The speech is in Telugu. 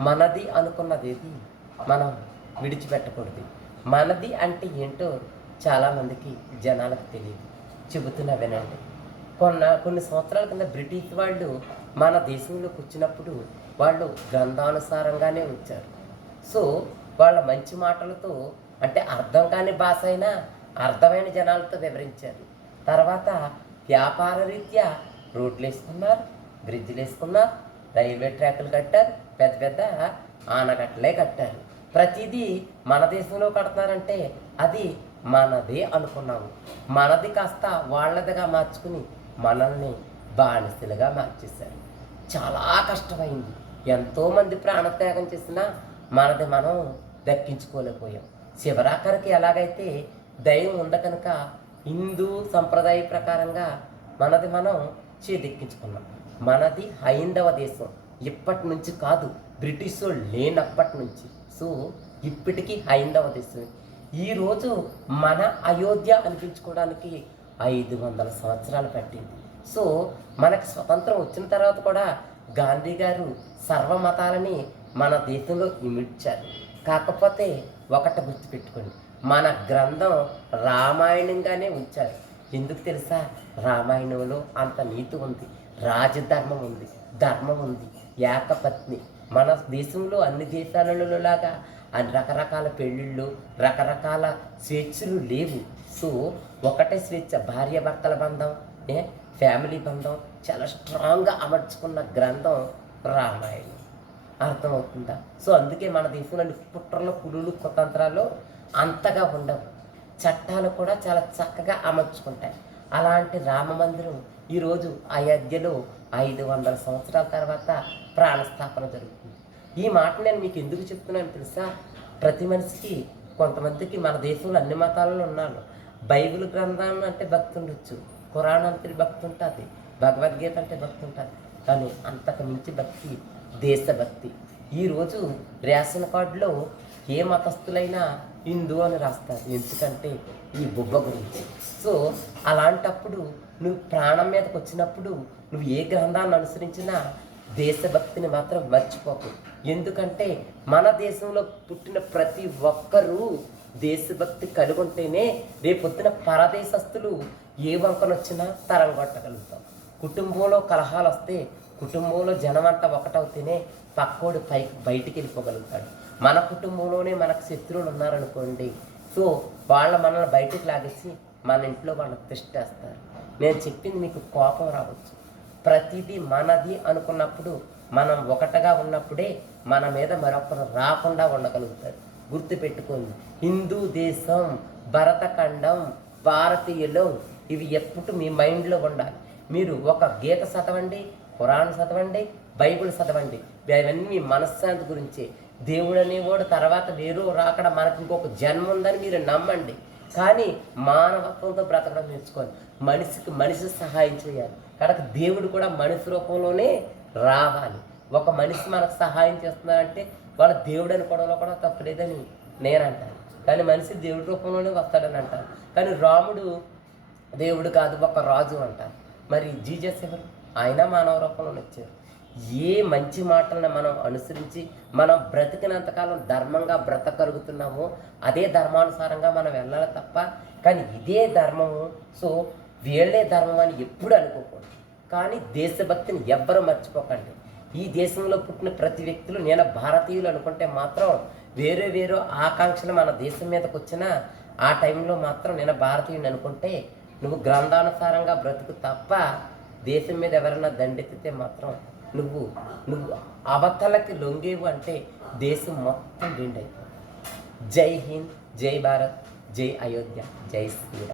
మనది అనుకున్నది ఏది మనం విడిచిపెట్టకూడదు. మనది అంటే ఏంటో చాలామందికి జనాలకు తెలియదు. చెబుతున్నా వినండి. కొన్న కొన్ని సంవత్సరాల కింద బ్రిటిష్ వాళ్ళు మన దేశంలోకి వచ్చినప్పుడు వాళ్ళు గ్రంథానుసారంగానే వచ్చారు. సో వాళ్ళ మంచి మాటలతో అంటే అర్థం కాని భాష అయినా అర్థమైన జనాలతో వివరించారు. తర్వాత వ్యాపార రీత్యా రోడ్లు వేసుకున్నారు బ్రిడ్జ్లు వేసుకున్నారు రైల్వే ట్రాకులు కట్టారు పెద్ద పెద్ద ఆనకట్టలే కట్టారు. ప్రతిదీ మన దేశంలో కడుతున్నారంటే అది మనదే అనుకున్నాము. మనది కాస్త వాళ్ళదిగా మార్చుకుని మనల్ని బానిసలుగా మార్చేశారు. చాలా కష్టమైంది. ఎంతోమంది ప్రాణత్యాగం చేసినా మనది మనం దక్కించుకోలేకపోయాం. శివరాఖరికి ఎలాగైతే దైవం ఉంద కనుక హిందూ సంప్రదాయ ప్రకారంగా మనది మనం చేదెక్కించుకున్నాం. మనది హైందవ దేశం. ఇప్పటి నుంచి కాదు బ్రిటిష్ వాళ్ళు లేనప్పటి నుంచి సో ఇప్పటికీ హైందవ దేశం ఈరోజు మన అయోధ్య అనిపించుకోవడానికి ఐదు వందల సంవత్సరాలు పట్టింది. సో మనకు స్వతంత్రం వచ్చిన తర్వాత కూడా గాంధీ గారు సర్వమతాలని మన దేశంలో ఇమిడ్చారు. కాకపోతే ఒకటి గుర్తుపెట్టుకోండి మన గ్రంథం రామాయణంగానే ఉంచారు. ఎందుకు తెలుసా? రామాయణంలో అంత నీతి ఉంది రాజధర్మం ఉంది ధర్మం ఉంది. ఏకపత్ని మన దేశంలో అన్ని దేశాలలో లాగా అన్ని రకరకాల పెళ్ళిళ్ళు రకరకాల స్వేచ్ఛలు లేవు. సో ఒకటే స్వేచ్ఛ భార్యాభర్తల బంధం ఏ ఫ్యామిలీ బంధం చాలా స్ట్రాంగ్గా అమర్చుకున్న గ్రంథం రామాయణం. అర్థమవుతుందా? సో అందుకే మన దేశంలోని కుట్రలు పులులు కుతంత్రాలు అంతగా ఉండవు. చట్టాలు కూడా చాలా చక్కగా అమర్చుకుంటాయి. అలాంటి రామ మందిరం ఈరోజు అయోధ్యలో ఐదు వందల సంవత్సరాల తర్వాత ప్రాణస్థాపన జరుగుతుంది. ఈ మాట నేను మీకు ఎందుకు చెప్తున్నాను తెలుసా? ప్రతి మనిషికి కొంతమందికి మన దేశంలో అన్ని మతాలలో ఉన్నారు బైబిల్ గ్రంథం అంటే భక్తి ఉండొచ్చు ఖురాన్ అంటే భక్తి ఉంటుంది భగవద్గీత అంటే భక్తి ఉంటుంది కానీ అంతకు మించి భక్తి దేశభక్తి. ఈరోజు రేషన్ కార్డులో ఏ మతస్థులైనా హిందూ అని రాస్తారు. ఎందుకంటే ఈ బొబ్బ గురించి. సో అలాంటప్పుడు నువ్వు ప్రాణం మీదకి వచ్చినప్పుడు నువ్వు ఏ గ్రంథాన్ని అనుసరించినా దేశభక్తిని మాత్రం మర్చిపోకు. ఎందుకంటే మన దేశంలో పుట్టిన ప్రతి ఒక్కరూ దేశభక్తి కలిగి ఉంటేనే రేపొద్దున పరదేశస్తులు ఏ వంకనొచ్చినా తరం కొట్టగలుగుతాం కుటుంబంలో కలహాలు వస్తే కుటుంబంలో జనం అంతా ఒకటవుతేనే పక్కోడు పైకి బయటికి వెళ్ళిపోగలుగుతాడు. మన కుటుంబంలోనే మనకు శత్రువులు ఉన్నారనుకోండి సో వాళ్ళ మనల్ని బయటికి లాగేసి మన ఇంట్లో వాళ్ళని తిష్టేస్తారు. నేను చెప్పింది మీకు కోపం రావచ్చు. ప్రతిదీ మనది అనుకున్నప్పుడు మనం ఒకటగా ఉన్నప్పుడే మన మీద మరొకరు రాకుండా ఉండగలుగుతారు. గుర్తుపెట్టుకోండి హిందూ దేశం భరతఖండం భారతీయులం ఇవి ఎప్పుడు మీ మైండ్లో ఉండాలి. మీరు ఒక గీత చదవండి ఖురాన్ చదవండి బైబిల్ చదవండి అవన్నీ మీ మనశ్శాంతి గురించి. దేవుడు అనేవాడు తర్వాత వేరు రాకడ మనకు ఇంకొక జన్మ ఉందని మీరు నమ్మండి. కానీ మానవత్వంతో బ్రతకడం నేర్చుకోవాలి. మనిషికి మనిషి సహాయం చేయాలి. కనుక దేవుడు కూడా మనిషి రూపంలోనే రావాలి. ఒక మనిషి మనకు సహాయం చేస్తున్నారంటే వాళ్ళ దేవుడు అనుకోవడంలో కూడా తప్పులేదని నేను అంటాను. కానీ మనిషి దేవుడి రూపంలోనే వస్తాడని అంటాను. కానీ రాముడు దేవుడు కాదు ఒక రాజు అంటారు. మరి జీజస్ ఎవరు? ఆయన మానవ రూపంలో వచ్చారు. ఏ మంచి మాటలను మనం అనుసరించి మనం బ్రతికినంతకాలం ధర్మంగా బ్రతకగలుగుతున్నామో అదే ధర్మానుసారంగా మనం వెళ్ళాలి తప్ప కానీ ఇదే ధర్మము సో వీళ్ళే ధర్మం అని ఎప్పుడు అనుకోకూడదు. కానీ దేశభక్తిని ఎవ్వరూ మర్చిపోకండి. ఈ దేశంలో పుట్టిన ప్రతి వ్యక్తులు నేను భారతీయులు అనుకుంటే మాత్రం వేరే వేరే ఆకాంక్షలు మన దేశం మీదకి వచ్చినా ఆ టైంలో మాత్రం నేను భారతీయుని అనుకుంటే నువ్వు గ్రంథానుసారంగా బ్రతుకు తప్ప దేశం మీద ఎవరైనా దండెత్తితే మాత్రం నువ్వు నువ్వు అవతలకి లొంగేవు అంటే దేశం మొత్తం దిండైపోతుంది. జై హింద్ జై భారత్ జై అయోధ్య జై శ్రీరామ్.